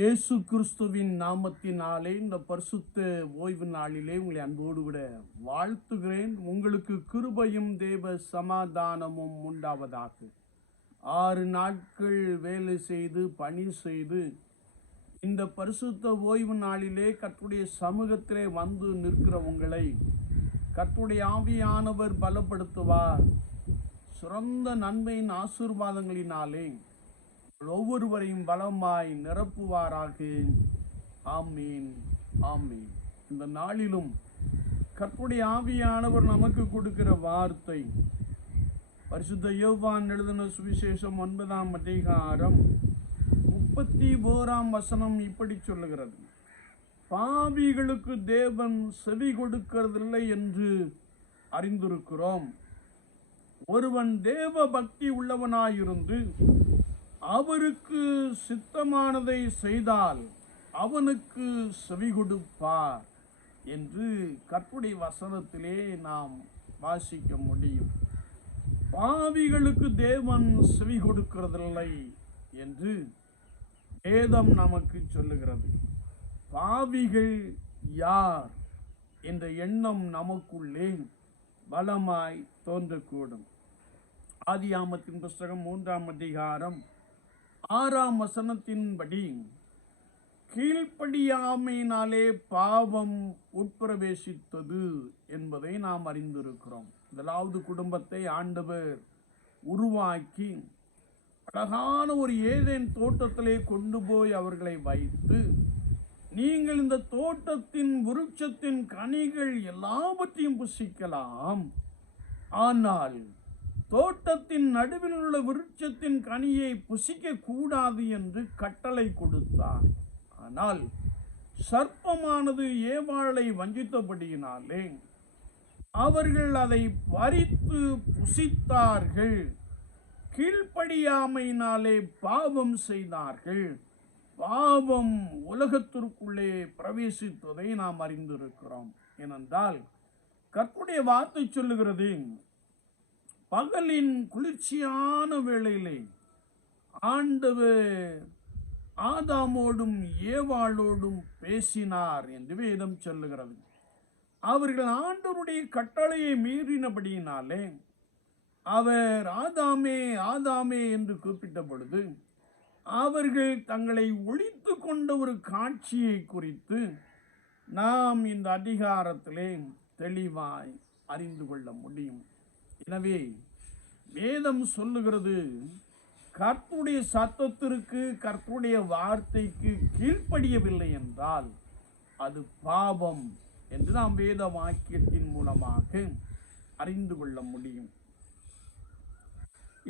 இயேசு கிறிஸ்துவின் நாமத்தினாலே இந்த பரிசுத்த ஓய்வு நாளிலே உங்களை அன்போடு விட வாழ்த்துகிறேன். உங்களுக்கு கிருபையும் தேவ சமாதானமும் உண்டாவதாக. 6 நாட்கள் வேலை செய்து பணி செய்து இந்த பரிசுத்த ஓய்வு நாளிலே கர்த்தருடைய சமூகத்திலே வந்து நிற்கிற உங்களை கர்த்தருடைய ஆவியானவர் பலப்படுத்துவார். சிறந்த நன்மையின் ஆசீர்வாதங்களினாலே ஒவ்வொருவரையும் பலமாய் நிரப்புவாராக. ஆமீன், ஆமீன். இந்த நாளிலும் கர்த்தருடைய ஆவியானவர் நமக்கு கொடுக்கிற வார்த்தை பரிசுத்த யோவான் எழுதின சுவிசேஷம் 9ஆம் அதிகாரம் 31ஆம் வசனம் இப்படி சொல்லுகிறது: பாவிகளுக்கு தேவன் செவி கொடுக்கிறதில்லை என்று அறிந்திருக்கிறோம். ஒருவன் தேவ பக்தி உள்ளவனாயிருந்து அவருக்கு சித்தமானதை செய்தால் அவனுக்கு செவி கொடுப்பார் என்று கர்த்தருடைய வசனத்திலே நாம் வாசிக்க முடியும். பாவிகளுக்கு தேவன் செவி கொடுக்கிறதில்லை என்று வேதம் நமக்கு சொல்லுகிறது. பாவிகள் யார் என்ற எண்ணம் நமக்குள்ளே பலமாய் தோன்றக்கூடும். ஆதியாகமத்தின் புஸ்தகம் 3ஆம் அதிகாரம் 6ஆம் வசனத்தின்படி கீழ்ப்படியாமையினாலே பாவம் உட்பிரவேசித்தது என்பதை நாம் அறிந்திருக்கிறோம். முதலாவது குடும்பத்தை ஆண்டவர் உருவாக்கி அழகான ஒரு ஏதேன் தோட்டத்திலே கொண்டு போய் அவர்களை வைத்து, நீங்கள் இந்த தோட்டத்தின் விருட்சத்தின் கனிகள் எல்லாவற்றையும் புசிக்கலாம், ஆனால் தோட்டத்தின் நடுவில் உள்ள விருட்சத்தின் கனியை புசிக்க கூடாது என்று கட்டளை கொடுத்தார். ஆனால் சர்ப்பமானது ஏவாளை வஞ்சித்தபடியினாலே அவர்கள் அதை பறித்து புசித்தார்கள். கீழ்ப்படியாமையினாலே பாவம் செய்தார்கள். பாவம் உலகத்திற்குள்ளே பிரவேசித்ததை நாம் அறிந்திருக்கிறோம். ஏனென்றால் கர்த்தருடைய வார்த்தை சொல்லுகிறது, பகலின் குளிர்ச்சியான வேளையிலே ஆண்டவர் ஆதாமோடும் ஏவாளோடும் பேசினார் என்று வேதம் சொல்லுகிறது. அவர்கள் ஆண்டவருடைய கட்டளையை மீறினபடியினாலே அவர் ஆதாமே ஆதாமே என்று கூப்பிட்ட பொழுது அவர்கள் தங்களை ஒழித்து கொண்ட ஒரு காட்சியை குறித்து நாம் இந்த அதிகாரத்திலே தெளிவாய் அறிந்து கொள்ள முடியும். எனவே வேதம் சொல்லுகிறது, கர்த்தருடைய சத்தத்திற்கு கர்த்தருடைய வார்த்தைக்கு கீழ்ப்படியவில்லை என்றால் அது பாவம் என்று நாம் வேத வாக்கியத்தின் மூலமாக அறிந்து கொள்ள முடியும்.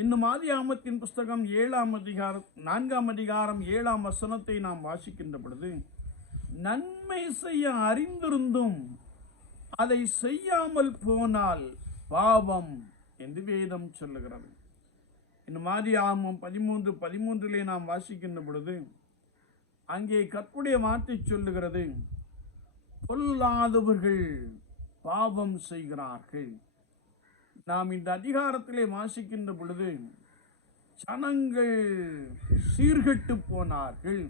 இன்னும் ஆதியாகமத்தின் புஸ்தகம் 4ஆம் அதிகாரம் 7ஆம் வசனத்தை நாம் வாசிக்கின்ற பொழுது, நன்மை செய்ய அறிந்திருந்தும் அதை செய்யாமல் போனால் பாவம் என்று வேதம் சொல்லுகிறது. இன்னும் ஆதியாகமம் 13:13 நாம் வாசிக்கின்ற பொழுது அங்கே கர்த்தருடைய வார்த்தை சொல்லுகிறது, பொல்லாதவர்கள் பாவம் செய்கிறார்கள். நாம் இந்த அதிகாரத்திலே வாசிக்கின்ற பொழுது ஜனங்கள் சீர்கெட்டு போனார்கள்,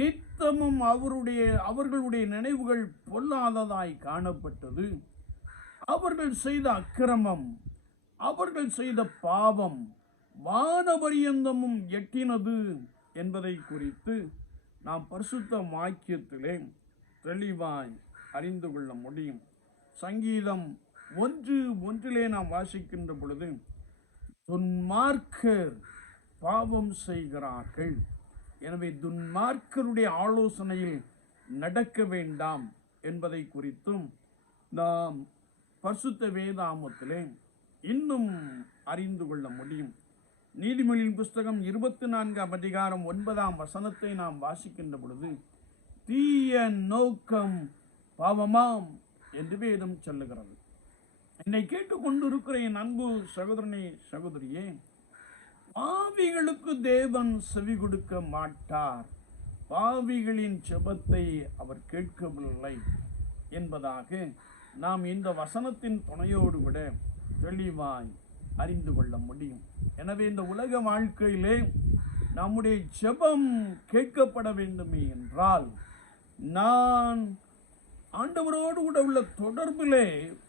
நித்தமும் அவர்களுடைய நினைவுகள் பொல்லாததாய் காணப்பட்டது. அவர்கள் செய்த அக்கிரமம், அவர்கள் செய்த பாவம் வானபரியந்தமும் எட்டினது என்பதை குறித்து நாம் பரிசுத்த வாக்கியத்திலே தெளிவாய் அறிந்து கொள்ள முடியும். சங்கீதம் 1:1 நாம் வாசிக்கின்ற பொழுது, துன்மார்க்கர் பாவம் செய்கிறார்கள், எனவே துன்மார்க்கருடைய ஆலோசனையில் நடக்க வேண்டாம் என்பதை குறித்தும் நாம் பரிசுத்த வேதாகமத்திலே இன்னும் அறிந்து கொள்ள முடியும். நீதிமொழியின் புஸ்தகம் 24ஆம் அதிகாரம் 9ஆம் வசனத்தை நாம் வாசிக்கின்ற பொழுது, தீய நோக்கம் பாவமாம் என்று வேதம் சொல்லுகிறது. என்னை கேட்டுக்கொண்டிருக்கிற என் அன்பு சகோதரனே சகோதரியே, பாவிகளுக்கு தேவன் செவி கொடுக்க மாட்டார், பாவிகளின் ஜெபத்தை அவர் கேட்கவில்லை என்பதாக நாம் இந்த வசனத்தின் துணையோடு விட தெளிவாய் அறிந்து கொள்ள முடியும். எனவே இந்த உலக வாழ்க்கையிலே நம்முடைய ஜெபம் கேட்கப்பட வேண்டுமே என்றால் நான் ஆண்டவரோடு கூட உள்ள தொடர்பிலே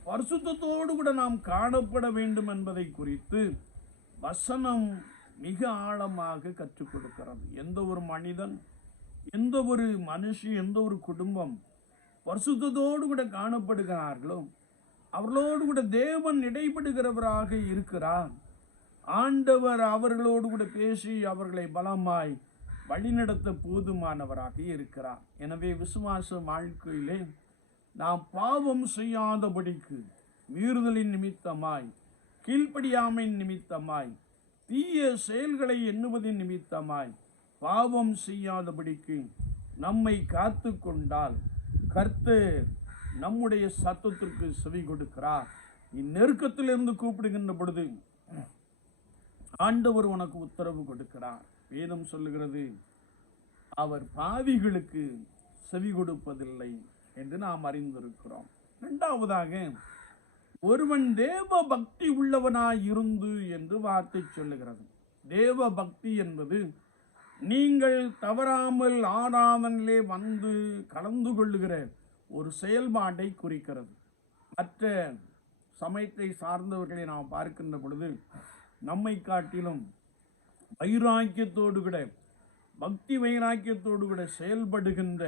பரிசுத்தத்தோடு கூட நாம் காணப்பட வேண்டும் என்பதை குறித்து வசனம் மிக ஆழமாக கற்றுக் கொடுக்கிறது. எந்த ஒரு மனிதன், எந்த ஒரு மனுஷி, எந்த ஒரு குடும்பம் பரிசுத்தத்தோடு கூட காணப்படுகிறார்களோ அவர்களோடு கூட தேவன் இடைப்படுகிறவராக இருக்கிறார். ஆண்டவர் அவர்களோடு கூட பேசி அவர்களை பலமாய் வழிநடத்த போதுமானவராக இருக்கிறார். எனவே விசுவாச வாழ்க்கையிலே நாம் பாவம் செய்யாதபடிக்கு, மீறுதலின் நிமித்தமாய், கீழ்ப்படியாமையின் நிமித்தமாய், தீய செயல்களை எண்ணுவதின் நிமித்தமாய் பாவம் செய்யாதபடிக்கு நம்மை காத்து கொண்டால் கர்த்தர் நம்முடைய சத்தத்திற்கு செவி கொடுக்கிறார். இந்நெருக்கத்திலிருந்து கூப்பிடுகின்ற பொழுது ஆண்டவர் உனக்கு உத்தரவு கொடுக்கிறார். வேதம் சொல்லுகிறது, அவர் பாவிகளுக்கு செவி கொடுப்பதில்லை என்று நாம் அறிந்திருக்கிறோம். இரண்டாவதாக, ஒருவன் தேவ பக்தி உள்ளவனாய் இருந்து என்று வார்த்தை சொல்லுகிறது. தேவ பக்தி என்பது நீங்கள் தவறாமல் ஆராதனையிலே வந்து கலந்து கொள்ளுகிற ஒரு செயல்பாட்டை குறிக்கிறது. மற்ற சமயத்தை சார்ந்தவர்களை நாம் பார்க்கின்ற பொழுது நம்மை காட்டிலும் வைராக்கியத்தோடு கூட, பக்தி வைராக்கியத்தோடு கூட செயல்படுகின்ற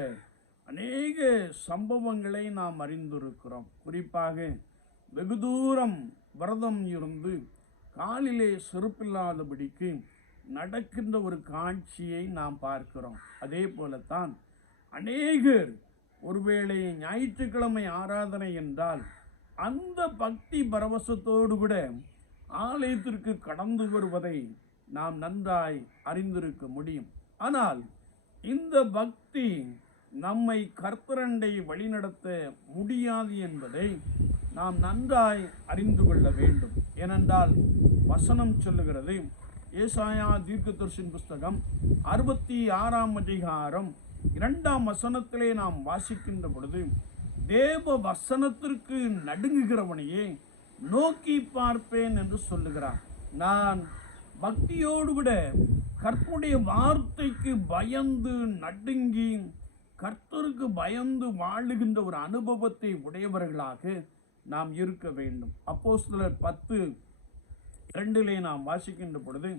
அநேக சம்பவங்களை நாம் அறிந்திருக்கிறோம். குறிப்பாக வெகு தூரம் விரதம் இருந்து காலிலே செருப்பில்லாதபடிக்கு நடக்கின்ற ஒரு காட்சியை நாம் பார்க்கிறோம். அதே போலத்தான் அநேகர் ஒருவேளை ஞாயிற்றுக்கிழமை ஆராதனை என்றால் அந்த பக்தி பரவசத்தோடு கூட ஆலயத்திற்கு கடந்து வருவதை நாம் நன்றாய் அறிந்திருக்க முடியும். ஆனால் இந்த பக்தி நம்மை கர்த்தரண்டை வழிநடத்த முடியாது என்பதை நாம் நன்றாய் அறிந்து கொள்ள வேண்டும். ஏனென்றால் வசனம் சொல்லுகிறது, ஏசாயா தீர்க்கதரிசியின் புஸ்தகம் 66ஆம் அதிகாரம் 2ஆம் வசனத்திலே நாம் வாசிக்கின்ற பொழுது, தேவ வசனத்திற்கு நடுங்குகிறவனையே நோக்கி பார்ப்பேன் என்று சொல்லுகிறார். நான் பக்தியோடு கூட கர்த்தருடைய வார்த்தைக்கு பயந்து நடுங்கி கர்த்தருக்கு பயந்து வாழுகின்ற ஒரு அனுபவத்தை உடையவர்களாக நாம் இருக்க வேண்டும். அப்போஸ்தலர் 10:2 நாம் வாசிக்கின்ற பொழுது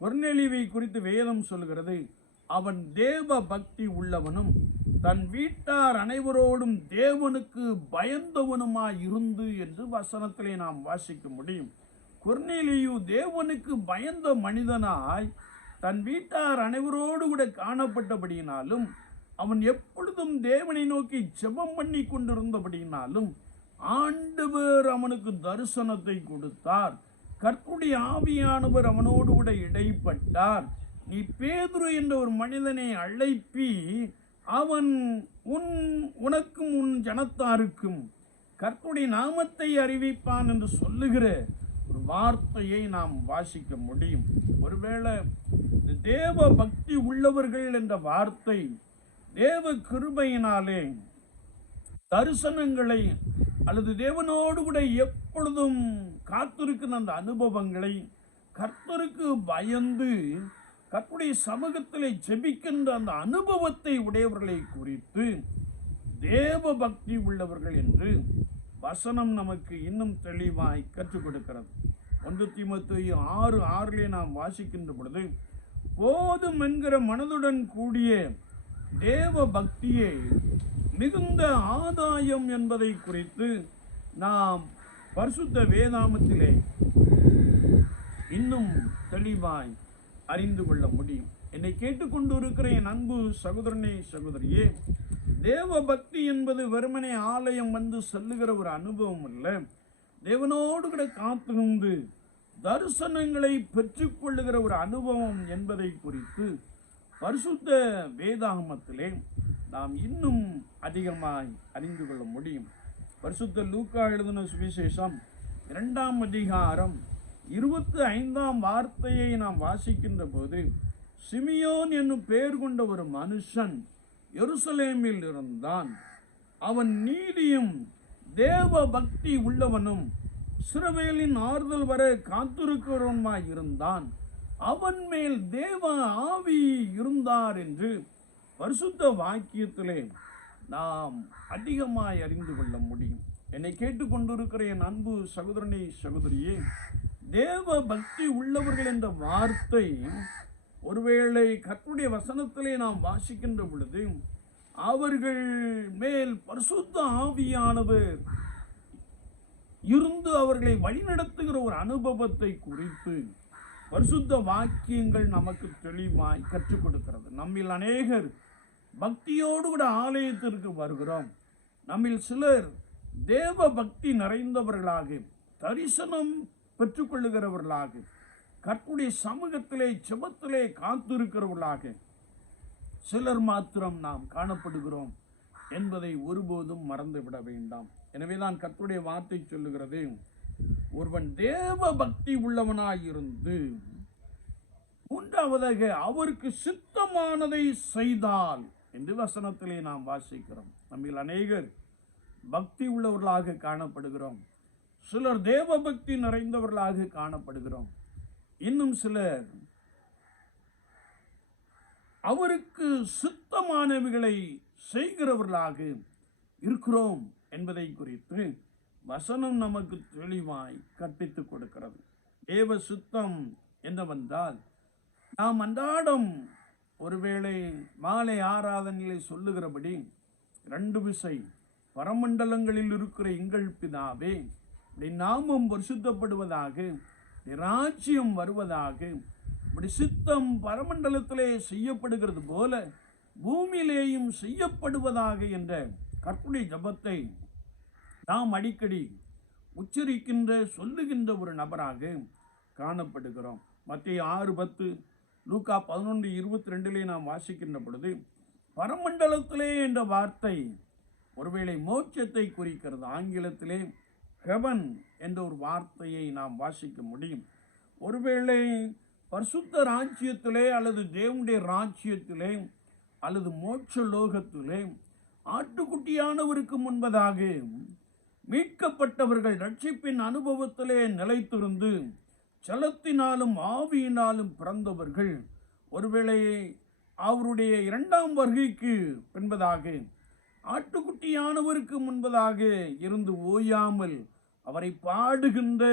கொர்நேலியுவை குறித்து வேதம் சொல்கிறது, அவன் தேவ பக்தி உள்ளவனும் தன் வீட்டார் அனைவரோடும் தேவனுக்கு பயந்தவனுமாய் இருந்து என்று வசனத்திலே நாம் வாசிக்க முடியும். கொர்நேலியு தேவனுக்கு பயந்த மனிதனாய் தன் வீட்டார் அனைவரோடு கூட காணப்பட்டபடியினாலும், அவன் எப்பொழுதும் தேவனை நோக்கி ஜெபம் பண்ணி கொண்டிருந்தபடியினாலும் ஆண்டவர் அவனுக்கு தரிசனத்தை கொடுத்தார். கர்த்தருடைய ஆவியானவர் அவனோடு கூட இடைப்பட்டார். நீ பேதுரு என்ற ஒரு மனிதனை அழைப்பி அவன் உனக்கும் உன் ஜனத்தாருக்கும் கர்த்தருடைய நாமத்தை அறிவிப்பான் என்று சொல்லுகிற ஒரு வார்த்தையை நாம் வாசிக்க முடியும். ஒருவேளை தேவ பக்தி உள்ளவர்கள் என்ற வார்த்தை தேவ கிருபையினாலே தரிசனங்களை அல்லது தேவனோடு கூட எப்பொழுதும் காத்திருக்கிற அந்த அனுபவங்களை, கர்த்தருக்கு பயந்து கர்த்தருடைய சமூகத்திலே ஜெபிக்கின்ற அந்த அனுபவத்தை உடையவர்களை குறித்து தேவ பக்தி உள்ளவர்கள் என்று வசனம் நமக்கு இன்னும் தெளிவாய் கற்றுக் கொடுக்கிறது. 1 தீமோத்தேயு 6:6 நாம் வாசிக்கின்ற பொழுது, போதும் என்கிற மனதுடன் கூடிய தேவ பக்தியே மிகுந்த ஆதாயம் என்பதை குறித்து நாம் பரிசுத்த வேதாமத்திலே இன்னும் தெளிவாய் அறிந்து கொள்ள முடியும். என்னை கேட்டுக்கொண்டு இருக்கிற என் அன்பு சகோதரனே, சகோதரியே, தேவ பக்தி என்பது வெறுமனே ஆலயம் வந்து செல்லுகிற ஒரு அனுபவம் அல்ல. தேவனோடு கூட காத்திருந்து தரிசனங்களை பெற்றுக்கொள்ளுகிற ஒரு அனுபவம் என்பதை குறித்து பரிசுத்த வேதாகமத்திலே நாம் இன்னும் அதிகமாய் அறிந்து கொள்ள முடியும். பரிசுத்த லூக்கா எழுதின சுவிசேஷம் 2ஆம் அதிகாரம் 25ஆம் வார்த்தையை நாம் வாசிக்கின்ற போது, சிமியோன் என்னும் பெயர் கொண்ட ஒரு மனுஷன் எருசலேமில் இருந்தான். அவன் நீதியும் தேவ பக்தி உள்ளவனும் இஸ்ரவேலின் ஆறுதல் வர காத்திருக்கிறவனுமாய் இருந்தான். அவன் மேல் தேவ ஆவி இருந்தார் என்று பரிசுத்த வாக்கியத்திலே நாம் அதிகமாய் அறிந்து கொள்ள முடியும். என்னை கேட்டுக்கொண்டிருக்கிற என் அன்பு சகோதரனே சகோதரியே, தேவ பக்தி உள்ளவர்கள் என்ற வார்த்தை ஒருவேளை கர்த்தருடைய வசனத்திலே நாம் வாசிக்கின்ற பொழுது அவர்கள் மேல் பரிசுத்த ஆவியானவர் இருந்து அவர்களை வழிநடத்துகிற ஒரு அனுபவத்தை குறித்து பரிசுத்த வாக்கியங்கள் நமக்கு தெளிவாய் கற்றுக் கொடுக்கிறது. நம்மில் அநேகர் பக்தியோடு கூட ஆலயத்திற்கு வருகிறோம். நம்மில் சிலர் தேவ பக்தி நிறைந்தவர்களாக, தரிசனம் பெற்றுக்கொள்ளுகிறவர்களாக, கர்த்தருடைய சமூகத்திலே ஜெபத்திலே காத்திருக்கிறவர்களாக சிலர் மாத்திரம் நாம் காணப்படுகிறோம் என்பதை ஒருபோதும் மறந்துவிட வேண்டாம். எனவேதான் கர்த்தருடைய வார்த்தை சொல்லுகிறது, ஒருவன் தேவ பக்தி உள்ளவனாயிருந்து மூன்றாவதாக அவருக்கு சித்தமானதை செய்தால் என்று வசனத்திலே நாம் வாசிக்கிறோம். நம்மில் அநேகர் பக்தி உள்ளவர்களாக காணப்படுகிறோம். சிலர் தேவ பக்தி நிறைந்தவர்களாக காணப்படுகிறோம். இன்னும் சிலர் அவருக்கு சித்தமானவைகளை செய்கிறவர்களாக இருக்கிறோம் என்பதை குறித்து வசனம் நமக்கு தெளிவாய் கற்பித்துக் கொடுக்கிறது. தேவ சித்தம் என்னவென்றால், நாம் அன்றாடம் ஒருவேளை மாலை ஆராதனையிலே சொல்லுகிறபடி 2 விசை பரமண்டலங்களில் இருக்கிற எங்கள் பிதாவே, நாமம் பரிசுத்தப்படுவதாக, ராஜ்யம் வருவதாக, இப்படி சித்தம் பரமண்டலத்திலே செய்யப்படுகிறது போல பூமியிலேயும் செய்யப்படுவதாக என்ற கர்த்தருடைய ஜெபத்தை நாம் அடிக்கடி உச்சரிக்கின்ற சொல்லுகின்ற ஒரு நபராக காணப்படுகிறோம். மத்தேயு 6:10, லூக்கா 11:22 நாம் வாசிக்கின்ற பொழுது பரமண்டலத்திலே என்ற வார்த்தை ஒருவேளை மோட்சத்தை குறிக்கிறது. ஆங்கிலத்திலே ஹெவன் என்ற ஒரு வார்த்தையை நாம் வாசிக்க முடியும். ஒருவேளை பரிசுத்த ராஜ்யத்திலே அல்லது தேவனுடைய ராஜ்யத்திலே அல்லது மோட்ச லோகத்திலே ஆட்டுக்குட்டியானவருக்கு முன்பதாக மீட்கப்பட்டவர்கள் ரட்சிப்பின் அனுபவத்திலே நிலைத்திருந்து ஜலத்தினாலும் ஆவியினாலும் பிறந்தவர்கள் ஒருவேளை அவருடைய 2ஆம் வருகைக்கு பின்பதாக ஆட்டுக்குட்டியானவருக்கு முன்பதாக இருந்து ஓயாமல் அவரை பாடுகின்ற,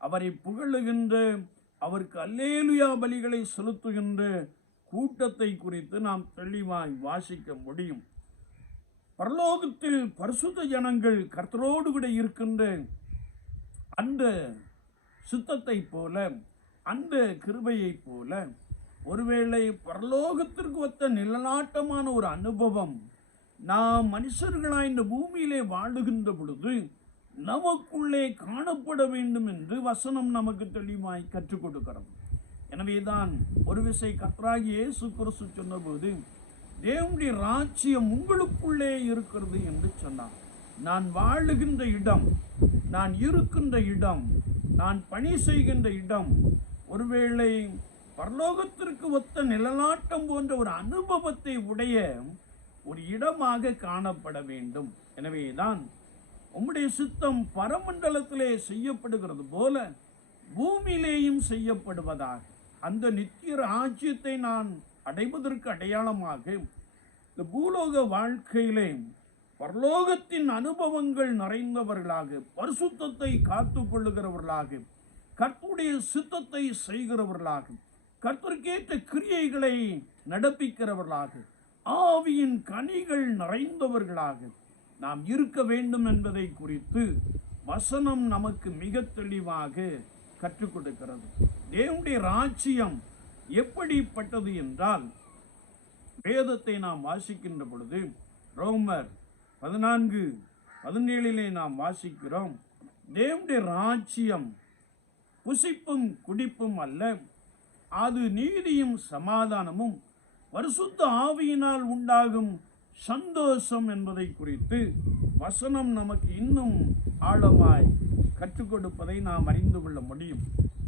அவரை புகழுகின்ற, அவருக்கு அல்லேலுயா பலிகளை செலுத்துகின்ற கூட்டத்தை குறித்து நாம் தெளிவாய் வாசிக்க முடியும். பரலோகத்தில் பரிசுத்த ஜனங்கள் கர்த்தரோடு கூட இருக்கின்ற அந்த சித்தத்தை போல, அந்த கிருபையை போல ஒருவேளை பரலோகத்திற்கு ஒத்த நிலநாட்டமான ஒரு அனுபவம் நாம் மனுஷர்களாய் இந்த பூமியிலே வாழுகின்ற பொழுது நமக்குள்ளே காணப்பட வேண்டும் என்று வசனம் நமக்கு தெளிவாய் கற்றுக் கொடுக்கிறது. எனவேதான் ஒரு விசை கர்த்தராகிய இயேசு கிறிஸ்து சொன்னபோது தேவனுடைய ராஜ்யம் உங்களுக்குள்ளே இருக்கிறது என்று சொன்னார். நான் வாழுகின்ற இடம், நான் இருக்கின்ற இடம், நான் பணி செய்கின்ற இடம் ஒருவேளை பரலோகத்திற்கு ஒத்த நிலநாட்டம் போன்ற ஒரு அனுபவத்தை உடைய ஒரு இடமாக காணப்பட வேண்டும். எனவேதான் உம்முடைய சித்தம் பரமண்டலத்திலே செய்யப்படுகிறது போல பூமியிலேயும் செய்யப்படுவதாக அந்த நித்திய ராஜ்யத்தை நான் அடைவதற்கு அடையாளமாக இந்த பூலோக வாழ்க்கையிலே பரலோகத்தின் அனுபவங்கள் நிறைந்தவர்களாக, பரிசுத்தத்தை காத்து கொள்ளுகிறவர்களாக, கர்த்தருடைய சித்தத்தை செய்கிறவர்களாக, கர்த்தருக்கேற்ற கிரியைகளை நடப்பிக்கிறவர்களாக, ஆவியின் கனிகள் நிறைந்தவர்களாக நாம் இருக்க வேண்டும் என்பதை குறித்து வசனம் நமக்கு மிக தெளிவாக கற்றுக் கொடுக்கிறது. தேவனுடைய ராஜ்யம் எப்படிப்பட்டது என்றால், வேதத்தை நாம் வாசிக்கின்ற பொழுது ரோமர் 14:17 நாம் வாசிக்கிறோம், தேவனுடைய ராஜ்யம் புசிப்பும் குடிப்பும் அல்ல, அது நீதியும் சமாதானமும் பரிசுத்த ஆவியினால் உண்டாகும் சந்தோஷம் என்பதை குறித்து வசனம் நமக்கு இன்னும் ஆழமாய் கற்றுக் கொடுப்பதை நாம் அறிந்து கொள்ள முடியும்.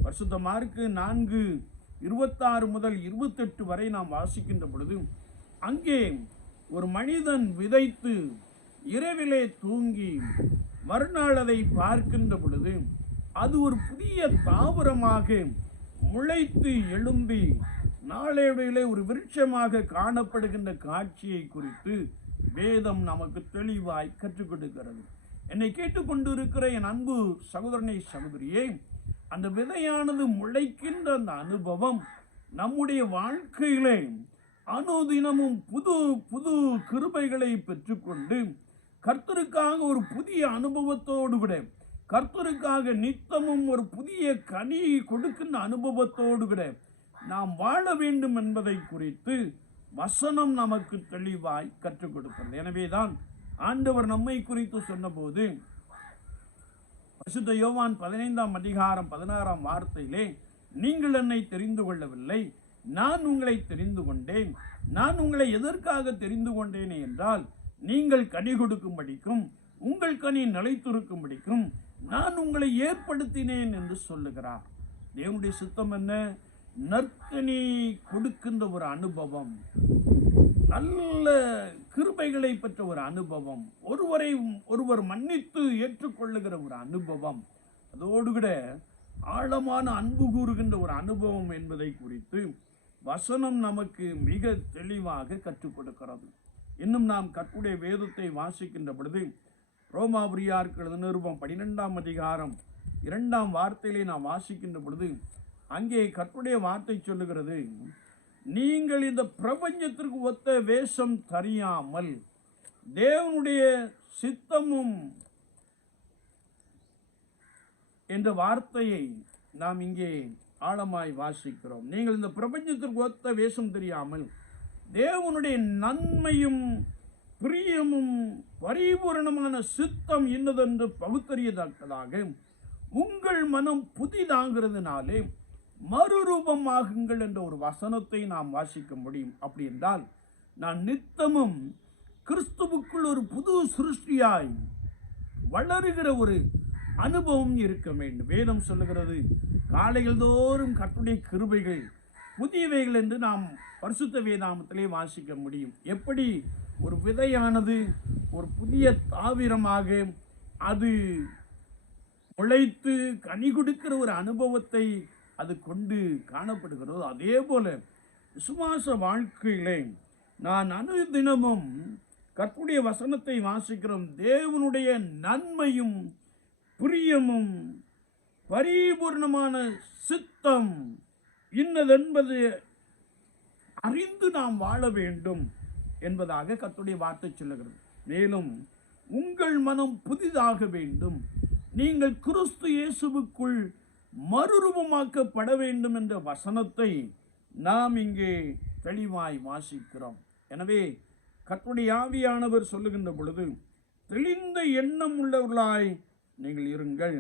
பரிசுத்த மார்க்கு 4:26 முதல் 28 வரை நாம் வாசிக்கின்ற பொழுது அங்கே ஒரு மனிதன் விதைத்து இரவிலே தூங்கி மறுநாள் அதை பார்க்கின்ற பொழுது அது ஒரு புதிய தாவரமாக முளைத்து எழும்பி நாளடைவிலே ஒரு விருட்சமாக காணப்படுகின்ற காட்சியை குறித்து வேதம் நமக்கு தெளிவாய் கற்றுக் கொடுக்கிறது. என்னை கேட்டுக்கொண்டிருக்கிற என் அன்பு சகோதரனை சகோதரியே, அந்த விதையானது முளைக்கின்ற அந்த அனுபவம் நம்முடைய வாழ்க்கையிலே அனுதினமும் புது புது கிருபைகளை பெற்றுக்கொண்டு கர்த்தருக்காக ஒரு புதிய அனுபவத்தோடு கூட, கர்த்தருக்காக நித்தமும் ஒரு புதிய கனி கொடுக்கின்ற அனுபவத்தோடு கூட நாம் வாழ வேண்டும் என்பதை குறித்து வசனம் நமக்கு தெளிவாய் கற்றுக் கொடுக்கிறது. எனவேதான் ஆண்டவர் நம்மை குறித்து சொன்னபோது பரிசுத்த யோவான் 15ஆம் அதிகாரம் 16ஆம் வார்த்தையிலே, நீங்கள் என்னை தெரிந்து கொள்ளவில்லை, நான் உங்களை தெரிந்து கொண்டேன். நான் உங்களை எதற்காக தெரிந்து கொண்டேனே என்றால், நீங்கள் கனி கொடுக்கும்படிக்கும் உங்கள் கனி நிலைத்திருக்கும்படிக்கும் நான் உங்களை ஏற்படுத்தினேன் என்று சொல்லுகிறார். தேவனுடைய சித்தம் என்ன? நற்கனி கொடுக்கின்ற ஒரு அனுபவம், நல்ல கிருபைகளை பெற்ற ஒரு அனுபவம், ஒருவரை ஒருவர் மன்னித்து ஏற்றுக்கொள்ளுகிற ஒரு அனுபவம், அதோடு கூட ஆழமான அன்பு கூறுகின்ற ஒரு அனுபவம் என்பதை குறித்து வசனம் நமக்கு மிக தெளிவாக கற்றுக் கொடுக்கிறது. இன்னும் நாம் கர்த்தருடைய வேதத்தை வாசிக்கின்ற பொழுது ரோமாபுரியாருக்கு நிருபம் 12ஆம் அதிகாரம் 2ஆம் வார்த்தையிலே நாம் வாசிக்கின்ற பொழுது அங்கே கர்த்தருடைய வார்த்தை சொல்லுகிறது, நீங்கள் இந்த பிரபஞ்சத்திற்கு ஒத்த வேஷம் தெரியாமல் தேவனுடைய சித்தமும் என்ற வார்த்தையை நாம் இங்கே ஆழமாய் வாசிக்கிறோம். நீங்கள் இந்த பிரபஞ்சத்திற்கு ஒத்த வேஷம் தெரியாமல் தேவனுடைய நன்மையும் பிரியமும் பரிபூரணமான சித்தம் இன்னதென்று பகுத்தறியத்தக்கதாக உங்கள் மனம் புதிதாகிறதுனாலே மறுரூபமாகுங்கள் என்ற ஒரு வசனத்தை நாம் வாசிக்க முடியும். அப்படி என்றால் நான் நித்தமும் கிறிஸ்துவுக்குள் ஒரு புது சிருஷ்டியாய் வளருகிற ஒரு அனுபவம் இருக்க வேண்டும். வேதம் சொல்லுகிறது, காலைகள் தோறும் கர்த்தருடைய கிருபைகள் புதியவைகள் என்று நாம் பரிசுத்த வேதாமத்திலே வாசிக்க முடியும். எப்படி ஒரு விதையானது ஒரு புதிய தாவரமாக அது முளைத்து கனி கொடுக்கிற ஒரு அனுபவத்தை அது கொண்டு காணப்படுகிறதோ, அதே போல விசுவாச வாழ்க்கையிலே நான் அனுதினமும் கர்த்தருடைய வசனத்தை வாசிக்கிறோம். தேவனுடைய நன்மையும் பிரியமும் பரிபூர்ணமான சித்தம் இன்னதென்பது அறிந்து நாம் வாழ வேண்டும் என்பதாக கர்த்தருடைய வார்த்தை சொல்லுகிறது. மேலும் உங்கள் மனம் புதிதாக வேண்டும், நீங்கள் கிறிஸ்து இயேசுவுக்குள் மறுரூபமாக்கப்பட வேண்டும் என்ற வசனத்தை நாம் இங்கே தெளிவாய் வாசிக்கிறோம். எனவே கர்த்தருடைய ஆவியானவர் சொல்லுகின்ற பொழுது தெளிந்த எண்ணம் உள்ளவர்களாய் நீங்கள் இருங்கள்.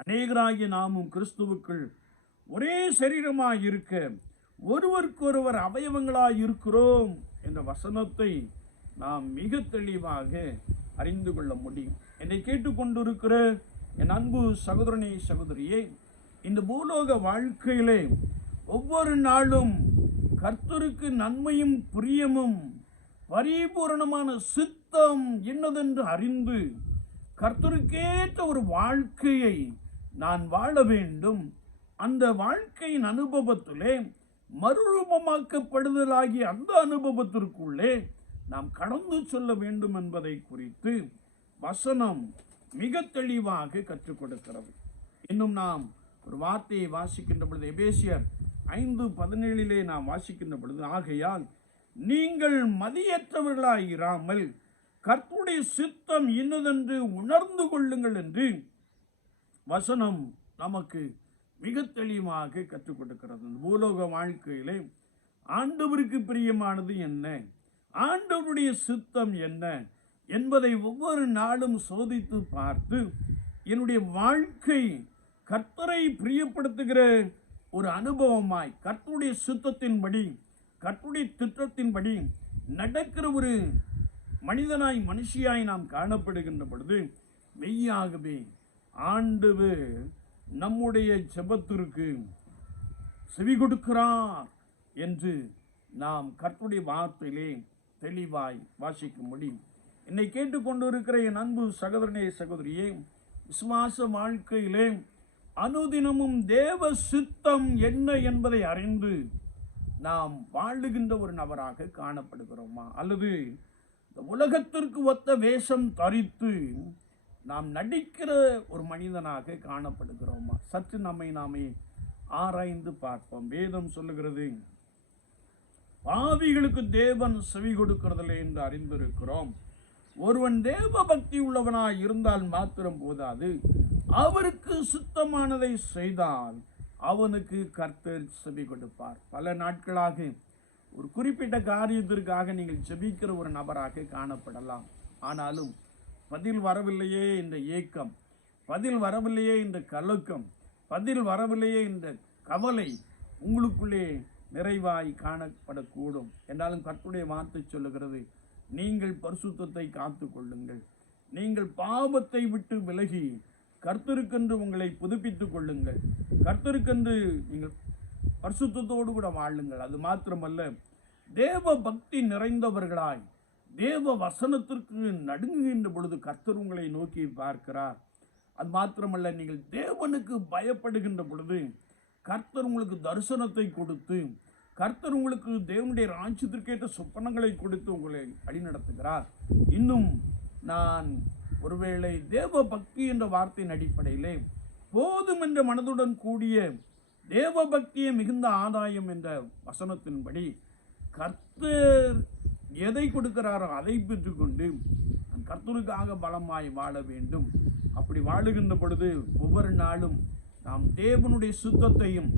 அநேகராகிய நாமும் கிறிஸ்துவுக்குள் ஒரே சரீரமாய் இருக்க ஒருவருக்கொருவர் அவயவங்களாய் இருக்கிறோம் என்ற வசனத்தை நாம் மிக தெளிவாக அறிந்து கொள்ள முடியும். என்னை கேட்டுக்கொண்டிருக்கிற என் அன்பு சகோதரனே சகோதரியே, இந்த பூலோக வாழ்க்கையிலே ஒவ்வொரு நாளும் கர்த்தருக்கு நன்மையும் பிரியமும் பரிபூரணமான சித்தம் என்னதென்று அறிந்து கர்த்தருக்கேற்ற ஒரு வாழ்க்கையை நான் வாழ வேண்டும். அந்த வாழ்க்கையின் அனுபவத்திலே மறுரூபமாக்கப்படுதலாகிய அந்த அனுபவத்திற்குள்ளே நாம் கடந்து செல்ல வேண்டும் என்பதை குறித்து வசனம் மிக தெளிவாக கற்றுக் கொடுக்கிறது. இன்னும் நாம் ஒரு வார்த்தையை வாசிக்கின்ற பொழுது எபேசியர் 5:17 நாம் வாசிக்கின்ற பொழுது, ஆகையால் நீங்கள் மதியற்றவர்களாய் இராமல் கர்த்தருடைய சித்தம் இன்னதென்று உணர்ந்து கொள்ளுங்கள் என்று வசனம் நமக்கு மிக தெளிவாக கற்றுக் கொடுக்கிறது. பூலோக வாழ்க்கையிலே ஆண்டவருக்கு பிரியமானது என்ன, ஆண்டவருடைய சித்தம் என்ன என்பதை ஒவ்வொரு நாளும் சோதித்து பார்த்து என்னுடைய வாழ்க்கை கர்த்தரை பிரியப்படுத்துகிற ஒரு அனுபவமாய், கர்த்தருடைய சித்தத்தின்படி கர்த்தருடைய திட்டத்தின்படி நடக்கிற ஒரு மனிதனாய் மனுஷியாய் நாம் காணப்படுகின்ற பொழுது மெய்யாகவே ஆண்டவர் நம்முடைய ஜெபத்திற்கு செவி கொடுக்கிறார் என்று நாம் கர்த்தருடைய வார்த்தையிலே தெளிவாய் வாசிக்க முடியும். என்னை கேட்டுக்கொண்டிருக்கிற என் அன்பு சகோதரனே சகோதரியே, விசுவாச வாழ்க்கையிலே அனுதினமும் தேவ சித்தம் என்ன என்பதை அறிந்து நாம் வாழுகின்ற ஒரு நபராக காணப்படுகிறோமா, அல்லது இந்த உலகத்திற்கு ஒத்த வேஷம் தரித்து நாம் நடிக்கிற ஒரு மனிதனாக காணப்படுகிறோமா? சற்று நம்மை நாமே ஆராய்ந்து பார்ப்போம். வேதம் சொல்லுகிறது, பாவிகளுக்கு தேவன் செவி கொடுக்கிறதில்லை என்று அறிந்திருக்கிறோம். ஒருவன் தேவ பக்தி உள்ளவனாய் இருந்தால் மாத்திரம் போதாது, அவருக்கு சுத்தமானதை செய்தால் அவனுக்கு கர்த்தர் செவி கொடுப்பார். பல நாட்களாக ஒரு குறிப்பிட்ட காரியத்திற்காக நீங்கள் ஜெபிக்கிற ஒரு நபராக காணப்படலாம். ஆனாலும் பதில் வரவில்லையே என்ற ஏக்கம், பதில் வரவில்லையே என்ற கலக்கம், பதில் வரவில்லையே என்ற கவலை உங்களுக்குள்ளே நிறைவாய் காணப்படக்கூடும். என்றாலும் கர்த்தருடைய வார்த்தை சொல்லுகிறது, நீங்கள் பரிசுத்தத்தை காத்து கொள்ளுங்கள், நீங்கள் பாவத்தை விட்டு விலகி கர்த்தருக்கென்று உங்களை புதுப்பித்துக் கொள்ளுங்கள், கர்த்தருக்கென்று நீங்கள் பரிசுத்தத்தோடு கூட வாழுங்கள். அது மாத்திரமல்ல, தேவ பக்தி நிறைந்தவர்களாய் தேவ வசனத்திற்கு நடுங்குகின்ற பொழுது கர்த்தர் உங்களை நோக்கி பார்க்கிறார். அது மாத்திரமல்ல, நீங்கள் தேவனுக்கு பயப்படுகின்ற பொழுது கர்த்தர் உங்களுக்கு தரிசனத்தை கொடுத்து, கர்த்தர் உங்களுக்கு தேவனுடைய ராஜ்யத்திற்கேற்ற சொப்பனங்களை கொடுத்து உங்களை வழிநடத்துகிறார். இன்னும் நான் ஒருவேளை தேவ பக்தி என்ற வார்த்தையின் அடிப்படையிலே போதும் என்ற மனதுடன் கூடிய தேவ பக்தியை மிகுந்த ஆதாயம் என்ற வசனத்தின்படி கர்த்தர் எதை கொடுக்கிறாரோ அதை பெற்றுக்கொண்டு கர்த்தருக்காக பலமாய் வாழ வேண்டும். அப்படி வாழுகின்ற பொழுது ஒவ்வொரு நாளும் நாம் தேவனுடைய சுத்தத்தையும்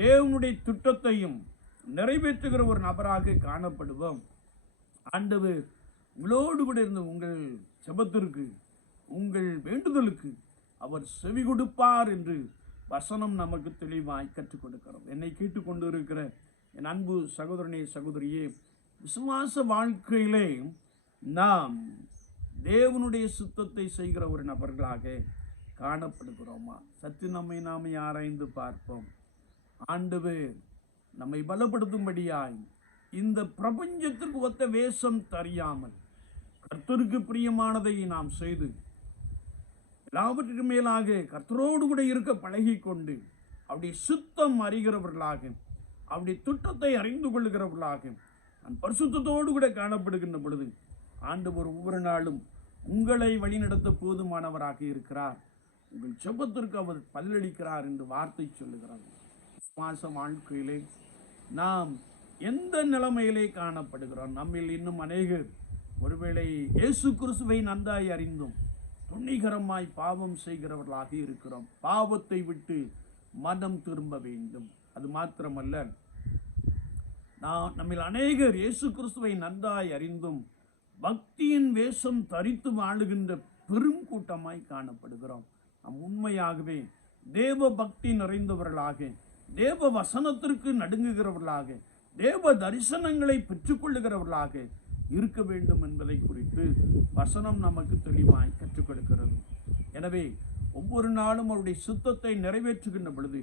தேவனுடைய திட்டத்தையும் நிறைவேற்றுகிற ஒரு நபராக காணப்படுவோம். ஆண்டவர் உங்களோடு கூட இருந்த உங்கள் ஜெபத்திற்கு, உங்கள் வேண்டுதலுக்கு அவர் செவி கொடுப்பார் என்று வசனம் நமக்கு தெளிவாய் கற்றுக் கொடுக்கிறோம். என்னை கேட்டுக்கொண்டு இருக்கிற என் அன்பு சகோதரனே, சகோதரியே, விசுவாச வாழ்க்கையிலே நாம் தேவனுடைய சுத்தத்தை செய்கிற ஒரு நபர்களாக காணப்படுகிறோமா? சற்று நம்மை நாமே ஆராய்ந்து பார்ப்போம். ஆண்டவர் நம்மை பலப்படுத்தும்படியாய் இந்த பிரபஞ்சத்திற்கு ஒத்த வேஷம் தெரியாமல் கர்த்தருக்கு பிரியமானதை நாம் செய்து எல்லாவற்றுக்கு மேலாக கர்த்தரோடு கூட இருக்க பழகி கொண்டு அவருடைய சுத்தம் அறிகிறவர்களாக, அவருடைய திட்டத்தை அறிந்து கொள்ளுகிறவர்களாக நான் பரிசுத்தத்தோடு கூட காணப்படுகின்ற பொழுது ஆண்டவர் ஒவ்வொரு நாளும் உங்களை வழிநடத்த போதுமானவராக இருக்கிறார். உங்கள் ஜெபத்திற்கு அவர் பதிலளிக்கிறார் என்று வார்த்தை சொல்லுகிறார். விசுவாச வாழ்க்கையிலே நாம் எந்த நிலைமையிலே காணப்படுகிறோம்? நம்மில் இன்னும் அநேகர் ஒருவேளை இயேசு கிறிஸ்துவை நன்றாய் அறிந்தும் துணிகரமாய் பாவம் செய்கிறவர்களாக இருக்கிறோம். பாவத்தை விட்டு மனம் திரும்ப வேண்டும். அது மாத்திரமல்ல, நம்மில் அநேகர் இயேசு கிறிஸ்துவை நன்றாய் அறிந்தும் பக்தியின் வேஷம் தரித்து வாழுகின்ற பெரும் கூட்டமாய் காணப்படுகிறோம். நாம் உண்மையாகவே தேவ பக்தி நிறைந்தவர்களாக, தேவ வசனத்திற்கு நடுங்குகிறவர்களாக, தேவ தரிசனங்களை பெற்றுக்கொள்ளுகிறவர்களாக இருக்க வேண்டும் என்பதை குறித்து வசனம் நமக்கு தெளிவாய் கற்றுக் கொடுக்கிறது. எனவே ஒவ்வொரு நாளும் அவருடைய சுத்தத்தை நிறைவேற்றுகின்ற பொழுது,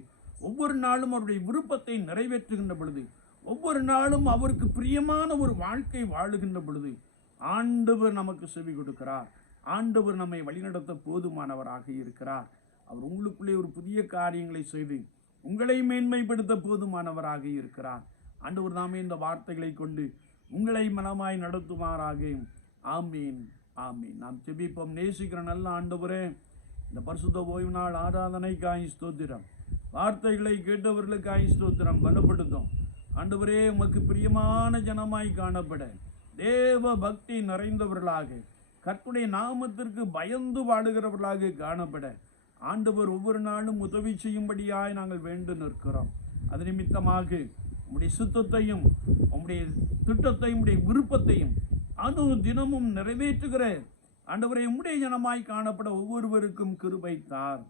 ஒவ்வொரு நாளும் அவருடைய விருப்பத்தை நிறைவேற்றுகின்ற பொழுது, ஒவ்வொரு நாளும் அவருக்கு பிரியமான ஒரு வாழ்க்கை வாழுகின்ற பொழுது ஆண்டவர் நமக்கு செவி கொடுக்கிறார். ஆண்டவர் நம்மை வழிநடத்த போதுமானவராக இருக்கிறார். அவர் உங்களுக்குள்ளே ஒரு புதிய காரியங்களை செய்து உங்களை மேன்மைப்படுத்த போதுமானவராக இருக்கிறார். ஆண்டவர் நாமே இந்த வார்த்தைகளை கொண்டு உங்களை மனமாய் நடத்துமாறாக. ஆமீன், ஆமீன். நாம் ஜெபிப்போம். நேசிக்கிற நல்ல ஆண்டவரே, இந்த பரிசுத்த ஓய்வு நாள் ஆராதனைக்காய் ஸ்தோத்திரம், வார்த்தைகளை கேட்டவர்களுக்காய் ஸ்தோத்திரம். பலப்படுத்தும் ஆண்டவரே, உமக்கு பிரியமான ஜனமாய் காணப்பட தேவ பக்தி நிறைந்தவர்களாக, கர்த்தருடைய நாமத்திற்கு பயந்து வாடுகிறவர்களாக காணப்பட ஆண்டவர் ஒவ்வொரு நாளும் உதவி செய்யும்படியாய் நாங்கள் வேண்டு நிற்கிறோம். அது நிமித்தமாக உம்முடைய சுத்தத்தையும் உம்முடைய திட்டத்தையும் உம்முடைய விருப்பத்தையும் அனு தினமும் நிறைவேற்றுகிற ஆண்டவரை உம்முடைய ஜனமாய் காணப்பட ஒவ்வொருவருக்கும் கிருபை தார்.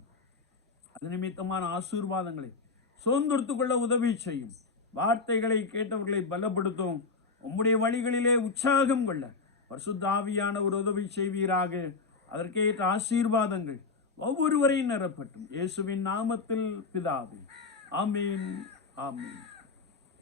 அது நிமித்தமான ஆசீர்வாதங்களை சுதந்திரத்துக் கொள்ள உதவி செய்யும். வார்த்தைகளை கேட்டவர்களை பலப்படுத்தும். உம்முடைய வழிகளிலே உற்சாகம் கொள்ள பரிசுத்த ஆவியான ஒரு உதவி செய்வீராக. அதற்கேற்ற ஆசீர்வாதங்கள் ஒவ்வொருவரையும் நிரப்பட்டும். இயேசுவின் நாமத்தில் பிதாவே, ஆமீன், ஆமீன்.